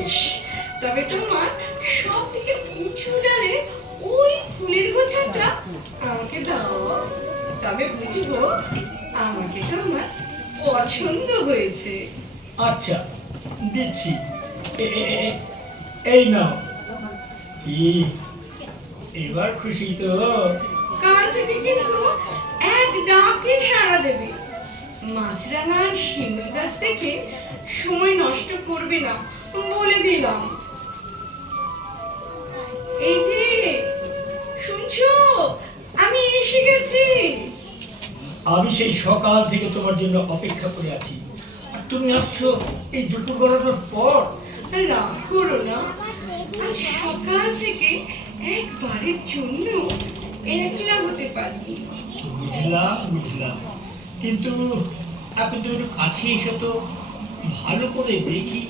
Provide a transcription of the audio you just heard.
বেশ, তবে তোমার সব থেকে উঁচু ডালে ওই ফুলের গোছাটা আমাকে দাও, তবে বুঝবো আমাকে তোমার পছন্দ হয়েছে। আচ্ছা, দিচ্ছি। এই নাও। কি এবার খুশি তো? কাল থেকে কিন্তু এক ডাকে সাড়া দেবে। মাছরাঙার শিমুল গাছ থেকে সময় নষ্ট করবে না, বলে দিলাম। এই যে শুনছো, আমি এসে গেছি। আমি সেই সকাল থেকে তোমার জন্য অপেক্ষা করে আছি, আর তুমি আসছো এই দুপুর গড়ানোর পর। রাগ করো না, আজ সকাল থেকে একবারের জন্য একলা হতে পারিনি। বুঝলাম বুঝলাম, কিন্তু এখন তুমি একটু কাছে এসে তো ভালো করে দেখি